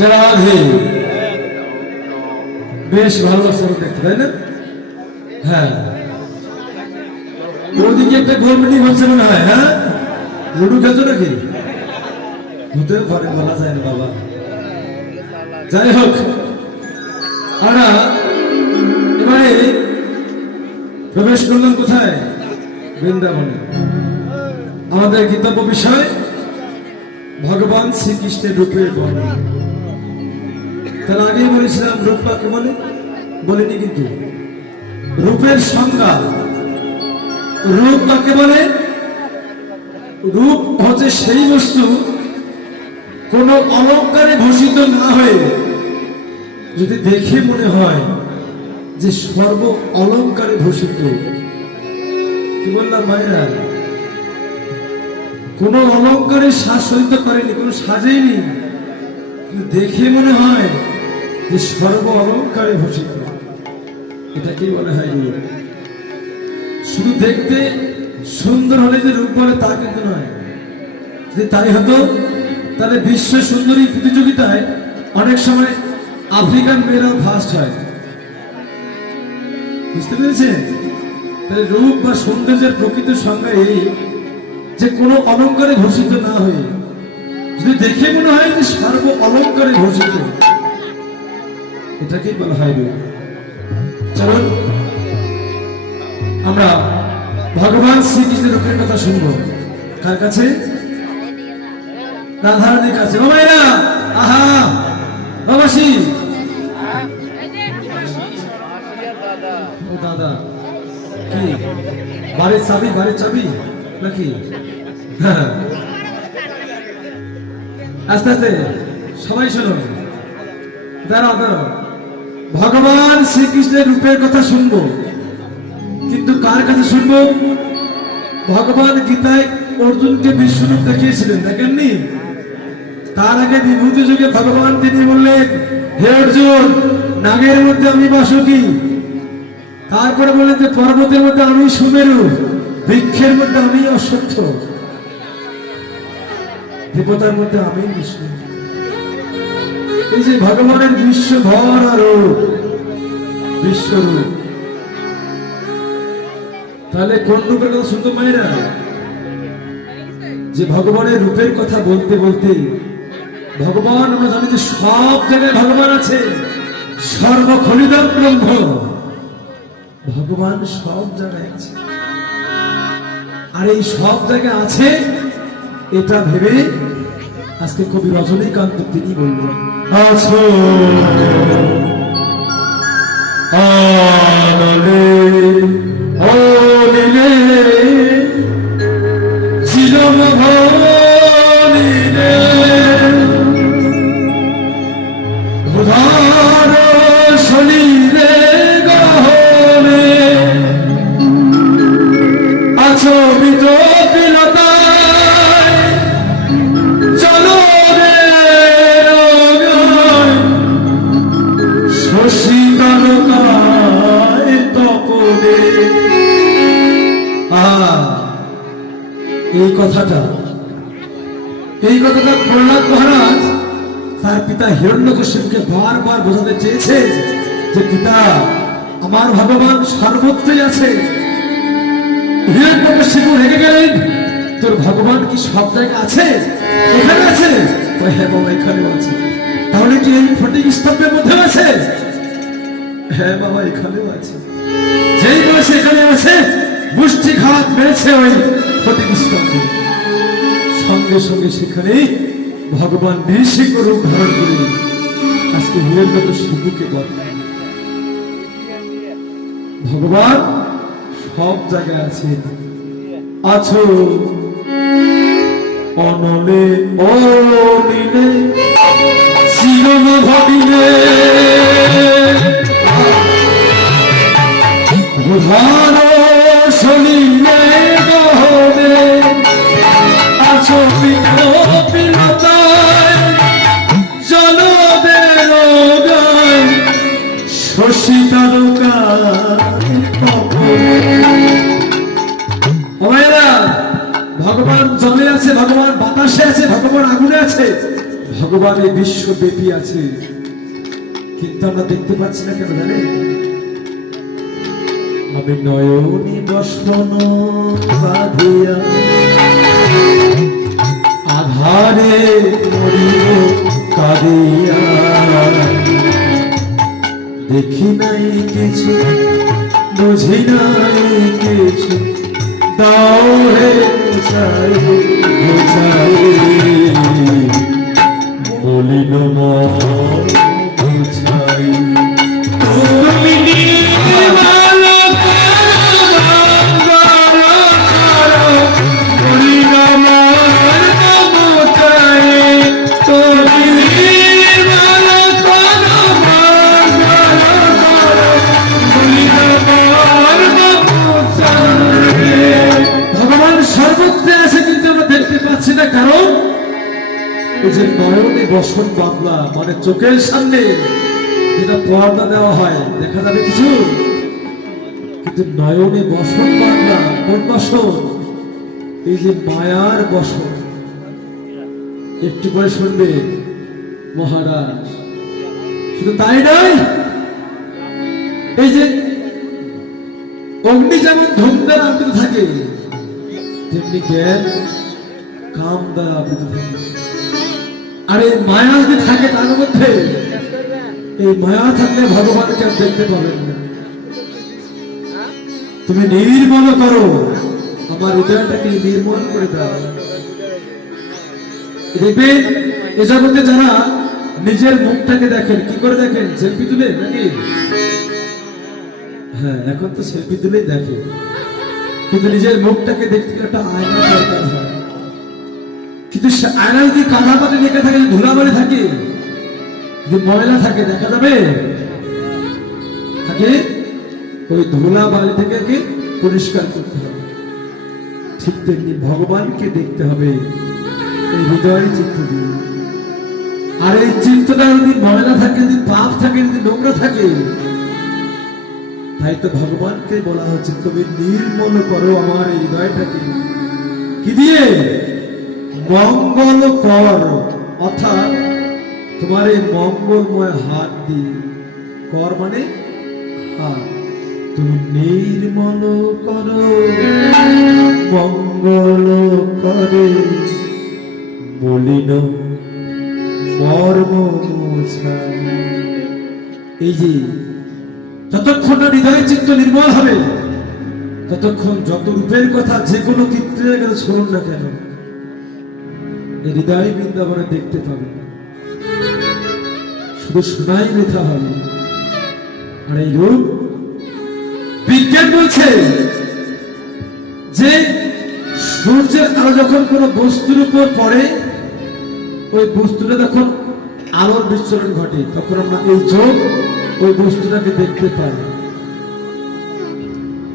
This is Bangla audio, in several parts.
রাধে বেশ দেখতে, তাই না? হ্যাঁ। ওদিকে একটা হচ্ছে মনে হয় হ্যাঁ? লুডু নাকি? বলা যায় না বাবা। যাই হোক আমরা এবারে প্রবেশ করলাম কোথায়? বৃন্দাবনে। আমাদের গীতব্য বিষয়, ভগবান শ্রীকৃষ্ণের রূপের বর্ণনা তার আগেই বলেছিলাম রূপ কাকে বলে? বলিনি কিন্তু। রূপের সংজ্ঞা। রূপ কাকে বলে? রূপ হচ্ছে সেই বস্তু, কোন অলঙ্কারে ভূষিত না হয়ে যদি দেখে মনে হয় যে সর্ব অলঙ্কারে ভূষিত। কি বললাম মায়েরা? কোন অলঙ্কারে সাজসজ্জিত করেনি কোন সাজেইনি দেখে মনে হয় যে সর্ব অলঙ্কারে ভূষিত। এটাকেই বলা হয় রূপ শুধু দেখতে সুন্দর হলে যে রূপ বলে তা কিন্তু নয়। যদি তাই হতো, তাহলে বিশ্ব সুন্দরী প্রতিযোগিতায় অনেক সময় আফ্রিকান মেয়েরাও ফার্স্ট হয়। বুঝতে পেরেছেন? তাহলে রূপ বা সৌন্দর্যের প্রকৃত সংজ্ঞা এই যে কোনো অলঙ্কারে ঘোষিত না হয়ে যদি দেখে মনে হয় যে সর্ব অলঙ্কারে ঘোষিত এটাকেই বলা হয় চলুন, আমরা ভগবান শ্রীকৃষ্ণের রূপের কথা শুনব। কার কাছে? রাধারানীর কাছে। ও মায়েরা আহা! বাবাসী ও দাদা, কি? বাড়ির চাবি বাড়ির চাবি? নাকি? হ্যাঁ। আস্তে আস্তে, সবাই শোনো। দাঁড়াও দাঁড়াও। ভগবান শ্রীকৃষ্ণের রূপের কথা শুনব। কিন্তু কার কাছে শুনব? ভগবান গীতায় অর্জুনকে বিশ্বরূপ দেখিয়েছিলেন, দেখেননি? তার আগে বিভূতি যুগে ভগবান তিনি বললেন, হে অর্জুন, নাগের মধ্যে আমি বাসুকি। তারপরে বললেন যে, পর্বতের মধ্যে আমি সুমেরু, বৃক্ষের মধ্যে আমি অশ্বত্থ। দেবতার মধ্যে আমি বিষ্ণু। এই যে ভগবানের বিশ্বভর আর বিশ্বরূপ। তাহলে কোন রূপের কথা শুনতো মায়েরা? যে ভগবানের রূপের কথা বলতে বলতে, ভগবান আমরা জানি যে সব জায়গায় ভগবান আছে সর্বখলিত ব্রহ্ম। ভগবান সব জায়গায় আছে। আর এই সব জায়গায় আছে এটা ভেবে আজকে কবি রজনীকান্ত তিনি বললেন বারবার বোঝাতে চেয়েছে যে পিতা, আমার ভগবান সর্বত্রই আছে। তোর ভগবান কি সব জায়গায় আছে? এখানে আছে? হ্যাঁ বাবা, এখানেও আছে। তাহলে কি এই ফটিক স্তম্ভের মধ্যে আছে? হ্যাঁ বাবা, এখানেও আছে। যেই বলেছে এখানে আছে মুষ্টিঘাত মেরেছে ওই ফটিক স্তম্ভে। সঙ্গে সঙ্গে সেখানে ভগবান নৃসিংহ রূপ ধারণ করে আজকে হিরণ্যক শিবুকে বলে ভগবান, সব জায়গায় আছে। আছো। অনলে, অনিলে চিরম ভাবিলে উধার শরীরে গহনে। আছো বিকপিলতায় ওমেরা আছে, ভগবান আগুনে আছে। ভগবান এই বিশ্বব্যাপী আছে। কিন্তু আমরা দেখতে পাচ্ছি না কেন জানেন? আমি নয়নে বসন আধারে মরিব দেখি নাই কিছু, বুঝি নাই কিছু। দাও হে বুঝাই যে নয়নে বসন বাংলা মানে চোখের সামনে যেটা পর্দা দেওয়া হয়, দেখা যাবে কিছু? কিন্তু নয়নে বসন বাংলা, কোন বসন? এই যে মায়ার বসন। একটু করে শুনবে মহারাজ। শুধু তাই নয়, এই যে অগ্নি যেমন ধূম দ্বারা আবৃত থাকে, তেমনি জ্ঞান কাম দ্বারা আবৃত থাকে। আর এই মায়া যদি থাকে তার মধ্যে, এই মায়া থাকলে ভগবানকে আর দেখতে পাবেন না। তুমি নির্মল করো, আমার হৃদয়টাকে নির্মল করে দাও। দেখবে, এ জগতে যারা নিজের মুখটাকে দেখেন, কি করে দেখেন? সেলফি তুলে নাকি? হ্যাঁ এখন তো সেলফি তুলেই দেখে। কিন্তু নিজের মুখটাকে দেখতে একটা আয়না দরকার হয়। কিন্তু সে আয়না যদি কাদা পাতে লেগে থাকে, যদি ধুলাবালি থাকে, যদি ময়লা থাকে, দেখা যাবে? থাকে ওই ধুলা বালি থেকে কি পরিষ্কার করতে হবে। ঠিক তেমনি ভগবানকে দেখতে হবে। এই হৃদয়ের চিত্ত দিয়ে। আর এই চিত্তটা যদি ময়লা থাকে, যদি পাপ থাকে, যদি নোংরা থাকে, তাই তো ভগবানকে বলা হচ্ছে, তুমি নির্মল করো আমার এই হৃদয়টাকে। কি দিয়ে? মঙ্গল কর। অর্থাৎ তোমার এই মঙ্গলময় হাত দিয়ে, কর মানে হাত। তুমি নির্মল করো, মঙ্গল করে। এই যে যতক্ষণ না হৃদয়ের চিত্ত নির্মল হবে, ততক্ষণ যত রূপের কথা যে কোনো চিত্রের কাছে শুনুন না কেন হৃদয় বৃন্দাবনে দেখতে পাবে। শুধু শোনাই মেথা হবে আর এই রূপ বিজ্ঞান বলছে যে সূর্যের আলো যখন কোনো বস্তুর উপর পড়ে, ওই বস্তুটা যখন আলোর বিচ্ছরণ ঘটে। তখন আমরা এই চোখ ওই বস্তুটাকে দেখতে পাই।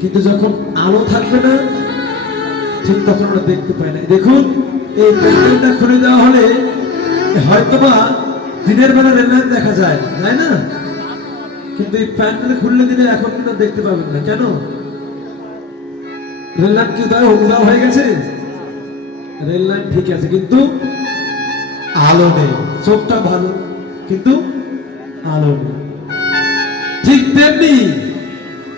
কিন্তু যখন আলো থাকবে না, ঠিক তখন আমরা দেখতে পাই না। দেখুন এই প্যান্ডেলটা খুলে দেওয়া হলে হয়তোবা দিনের বেলা রেললাইন দেখা যায়, তাই না? কিন্তু এই প্যান্ডেল খুললে দিনে এখন কিন্তু দেখতে পাবেন না, কেন? রেললাইন কি উদয় উদয় হয়ে গেছে? রেললাইন ঠিক আছে, কিন্তু আলো নেই, চোখটা ভালো, কিন্তু আলো নেই। ঠিক তেমনি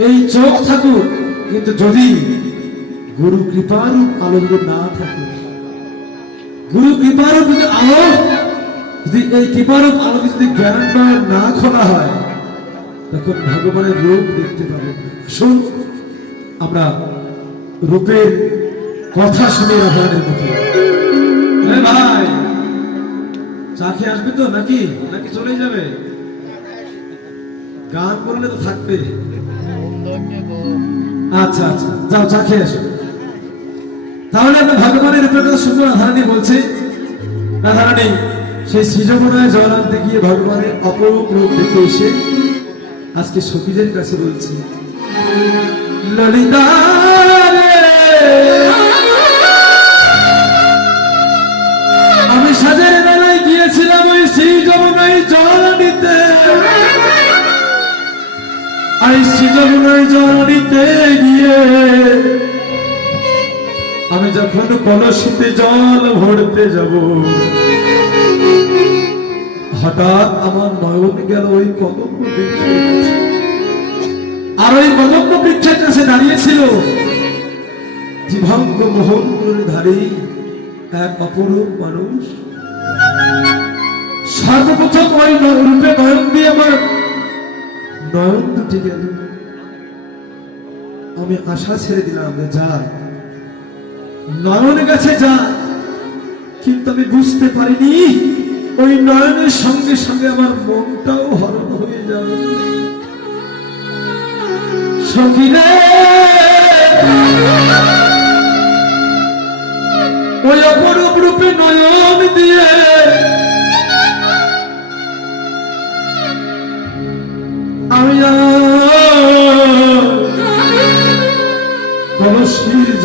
এই চোখ থাকুক, কিন্তু যদি গুরু কৃপার আলো না থাকে গুরু কৃপার যদি আলো যদি এই কৃপার আলো যদি জ্ঞান না খোলা হয়, তখন ভগবানের রূপ দেখতে পাবেন শুন আমরা রূপের কথা শুনে ভগবানের মতো ভাই, চা আসবে তো নাকি? নাকি চলে যাবে? গান করলে তো থাকবে। আচ্ছা আচ্ছা যাও চা খেয়ে আসো। তাহলে আমরা ভগবানের রূপের কথা শুনব রাধারানী বলছে। রাধারানী সেই সৃজমনায় জল আনতে গিয়ে ভগবানের অপরূপ রূপ দেখে এসে আজকে সখীদের কাছে বলছি, ললিতা আমি সাজের বেলায় গিয়েছিলাম ওই সেই যমুনায় জল নিতে আর সেই যমুনায় জল নিতে গিয়ে আমি যখন কলসিতে জল ভরতে যাব, হঠাৎ আমার নয়ন গেল ওই কদম্ব আর ওই কদম্ব বৃক্ষের কাছে দাঁড়িয়েছিল জীবাঙ্গ মোহন ধারী এক অপরূপ মানুষ। সর্বপ্রথম ওই রূপে নয়ন দিয়ে আমার নয়ন দুটি গেল আমি আশা ছেড়ে দিলাম যে যা নয়ন গেছে যা কিন্তু আমি বুঝতে পারিনি, ওই নয়নের সঙ্গে সঙ্গে আমার মনটাও হরণ হয়ে যাবে ওই অপরূপ রূপে নয়ন দিয়ে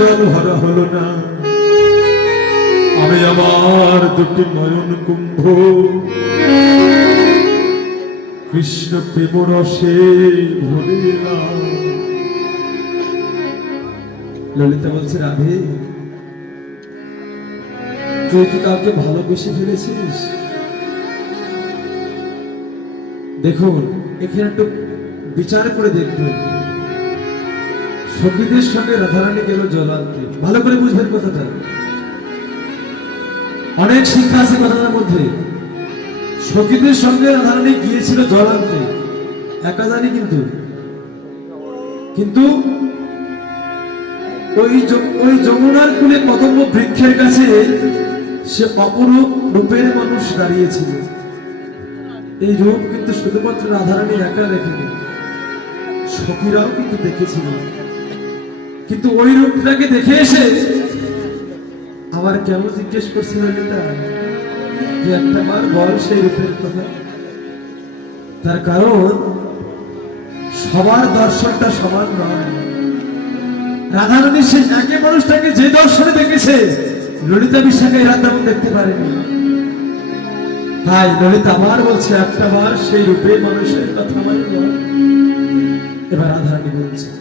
জল ভরা হলো না। আমি আমার দুটি নয়ন কুম্ভ। কৃষ্ণ প্রেম রসে ললিতা বলছে, রাধে, তুই কি কাউকে ভালোবেসে ফেলেছিস? দেখুন, এখানে একটু বিচার করে দেখবেন। সখীদের সঙ্গে রাধারানী গেল জলান্তে ভালো করে বুঝবেন কথাটা। অনেক শিক্ষা আছে কথাটার মধ্যে। সখীদের সঙ্গে রাধারানী গিয়েছিল জলান্তে একা জানি কিন্তু। কিন্তু ওই ওই যমুনার কুলে কদম্ব বৃক্ষের কাছে সে অপরূপ রূপের মানুষ দাঁড়িয়েছিল। এই রূপ কিন্তু শুধুমাত্র রাধারানী একা দেখেনি। সখীরাও কিন্তু দেখেছিল। কিন্তু ওই রূপটাকে দেখে এসে আবার কেন জিজ্ঞেস করছিল এটা যে একটা বার বল সেই রূপের কথা। তার কারণ, সবার দর্শনটা সমান নয়। রাধারানী সেই একই মানুষটাকে যে দর্শনে দেখেছে, ললিতা বিশ্বাকে এরা তেমন দেখতে পারেনি। তাই ললিতা আবার বলছে, একটা বার সেই রূপে মানুষের কথা আমার এবার রাধারানী বলছে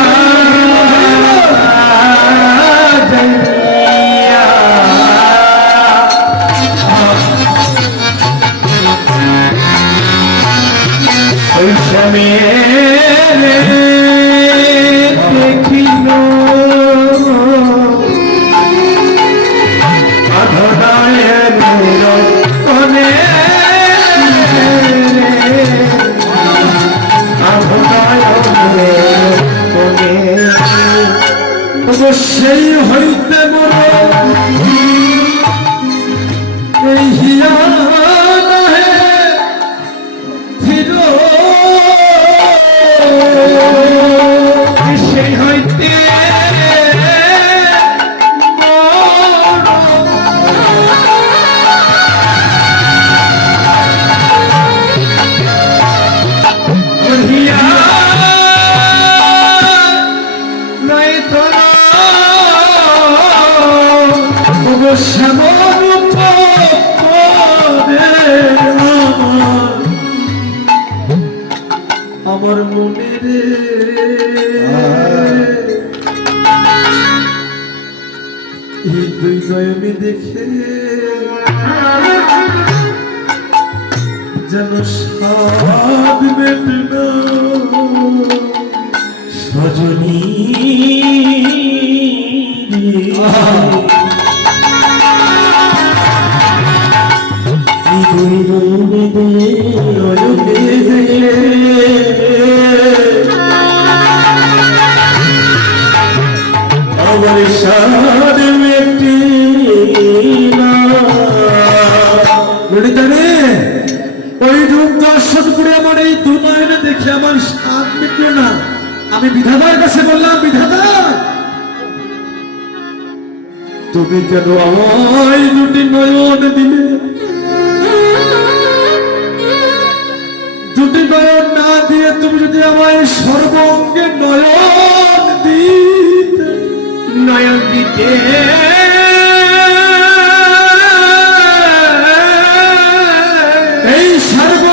যেন সাদ মেটে না সজনী আমার সাদ আমার এই দু নয়নে দেখে আমার স্বাদ মিটল না। আমি বিধাতার কাছে বললাম, বিধাতা, তুমি কেন আমায় দুটি নয়ন দিলে। দুটি নয়ন না দিয়ে তুমি যদি আমায় সর্বঙ্গে নয়ন দিতে নয়ন দিতে। এই সর্বাঙ্গে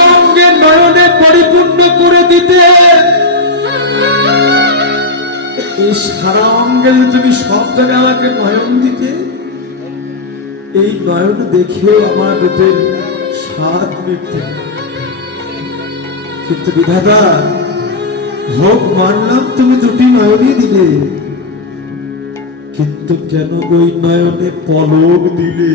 তুমি সব জায়গায় আমাকে নয়ন দিতে, এই নয়ন আমার স্বাদ মিটতে কিন্তু বিধাতা মানলাম তুমি দুটি নয়নই দিলে। কিন্তু কেন ওই নয়নে পলক দিলে?